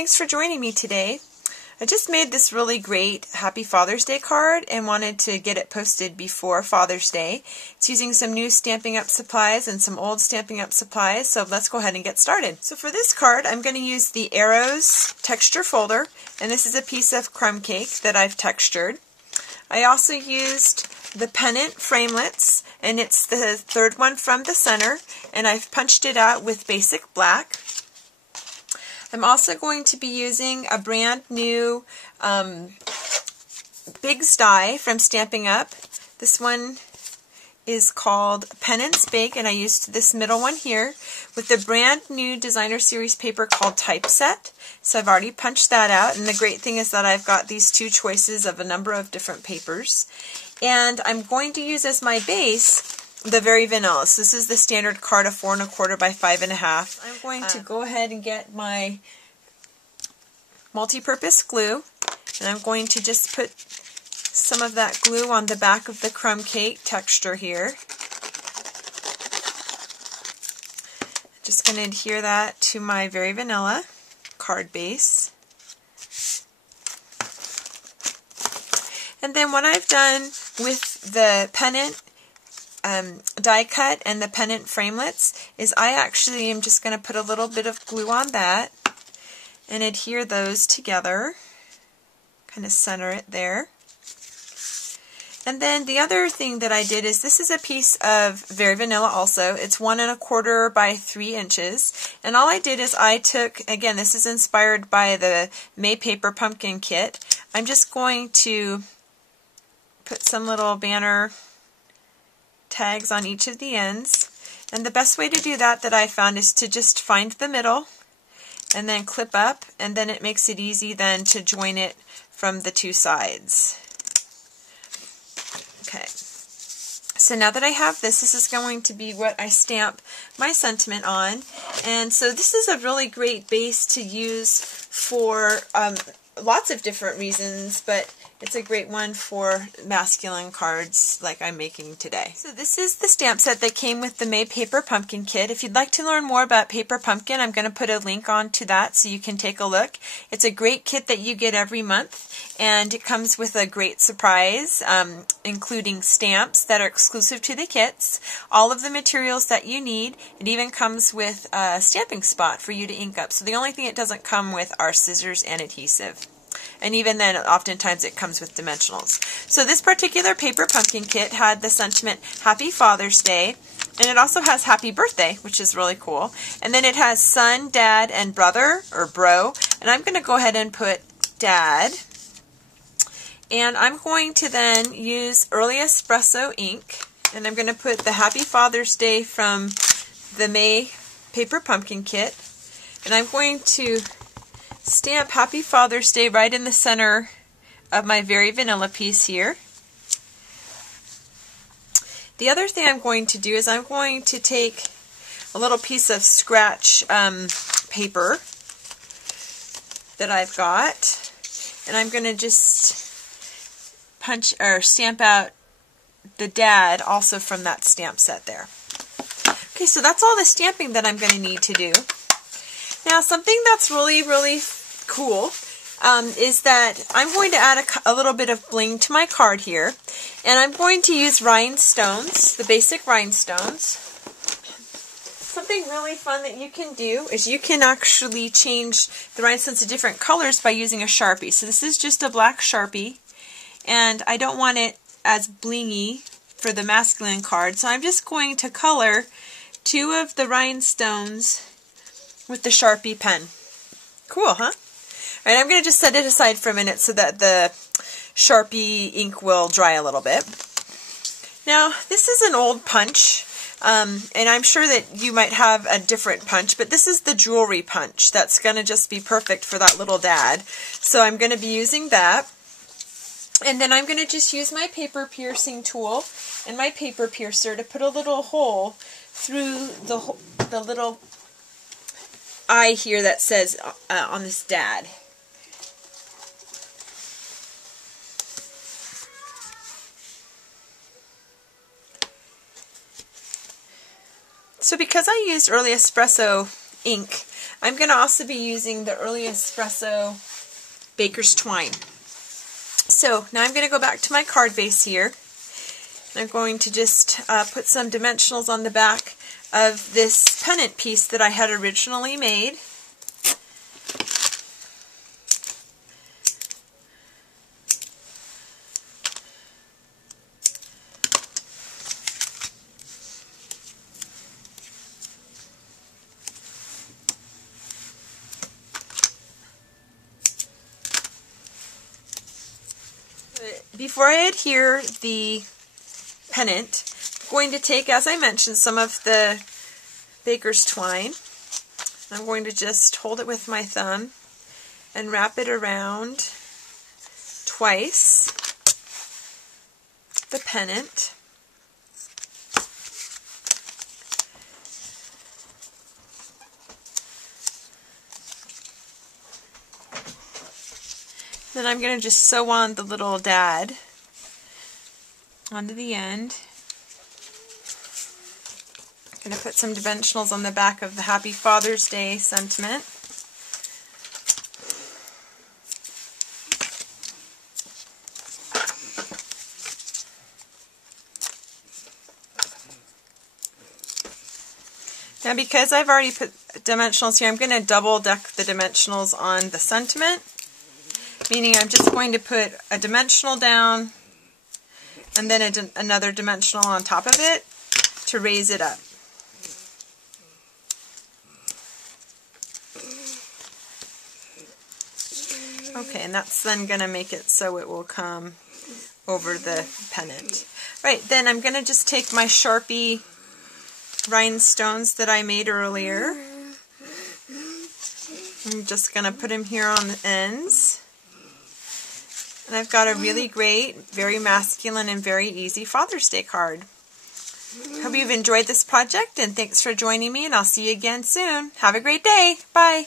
thanks for joining me today. I just made this really great Happy Father's Day card and wanted to get it posted before Father's Day. It's using some new Stampin' Up! Supplies and some old Stampin' Up! Supplies, so let's go ahead and get started. So for this card, I'm going to use the Arrows texture folder, and this is a piece of crumb cake that I've textured. I also used the pennant framelits, and it's the third one from the center, and I've punched it out with basic black. I'm also going to be using a brand new Big's die from Stampin' Up! This one is called Pennants Big, and I used this middle one here with the brand new designer series paper called Typeset. So I've already punched that out, and the great thing is that I've got these two choices of a number of different papers. And I'm going to use as my base the Very Vanilla. So this is the standard card of 4 1/4 by 5 1/2. I'm going to go ahead and get my multi-purpose glue, and I'm going to just put some of that glue on the back of the crumb cake texture here. Just going to adhere that to my Very Vanilla card base. And then what I've done with the pennant die cut and the pennant framelits is I actually am just going to put a little bit of glue on that and adhere those together, kind of center it there. And then the other thing that I did is this is a piece of Very Vanilla also. It's 1 1/4 by 3 inches. And all I did is I took, again, this is inspired by the May Paper Pumpkin Kit. I'm just going to put some little banner tags on each of the ends. And the best way to do that I found is to just find the middle and then clip up, and then it makes it easy then to join it from the two sides. Okay, so now that I have this is going to be what I stamp my sentiment on. And so this is a really great base to use for lots of different reasons, but it's a great one for masculine cards like I'm making today. So this is the stamp set that came with the May Paper Pumpkin Kit. If you'd like to learn more about Paper Pumpkin, I'm going to put a link on to that so you can take a look. It's a great kit that you get every month, and it comes with a great surprise, including stamps that are exclusive to the kits, all of the materials that you need. It even comes with a stamping spot for you to ink up. So the only thing it doesn't come with are scissors and adhesive. And even then, oftentimes it comes with dimensionals. So this particular Paper Pumpkin Kit had the sentiment Happy Father's Day, and it also has Happy Birthday, which is really cool. And then it has son, dad, and brother, or bro. And I'm going to go ahead and put dad. And I'm going to then use Early Espresso ink, and I'm going to put the Happy Father's Day from the May Paper Pumpkin Kit. And I'm going to stamp Happy Father's Day right in the center of my Very Vanilla piece here. The other thing I'm going to do is I'm going to take a little piece of scratch paper that I've got, and I'm going to just punch or stamp out the dad also from that stamp set there. Okay, so that's all the stamping that I'm going to need to do. Now, something that's really, really cool is that I'm going to add a little bit of bling to my card here, and I'm going to use rhinestones, the basic rhinestones. Something really fun that you can do is you can actually change the rhinestones to different colors by using a Sharpie. So this is just a black Sharpie, and I don't want it as blingy for the masculine card, so I'm just going to color 2 of the rhinestones with the Sharpie pen. Cool, huh? Alright, I'm going to just set it aside for a minute so that the Sharpie ink will dry a little bit. Now, this is an old punch, and I'm sure that you might have a different punch, but this is the jewelry punch that's going to just be perfect for that little dad. So I'm going to be using that. And then I'm going to just use my paper piercing tool and my paper piercer to put a little hole through the little eye here that says on this dad. So because I used Early Espresso ink, I'm going to also be using the Early Espresso Baker's Twine. So now I'm going to go back to my card base here. I'm going to just put some dimensionals on the back of this pennant piece that I had originally made. Before I adhere the pennant, I'm going to take, as I mentioned, some of the baker's twine. I'm going to just hold it with my thumb and wrap it around twice the pennant. Then I'm going to just sew on the little dad onto the end. I'm going to put some dimensionals on the back of the Happy Father's Day sentiment. Now because I've already put dimensionals here, I'm going to double deck the dimensionals on the sentiment. Meaning I'm just going to put a dimensional down and then another dimensional on top of it to raise it up. Okay, and that's then going to make it so it will come over the pennant. Right, then I'm going to just take my Sharpie rhinestones that I made earlier. I'm just going to put them here on the ends. And I've got a really great, very masculine, and very easy Father's Day card. Hope you've enjoyed this project, and thanks for joining me, and I'll see you again soon. Have a great day. Bye.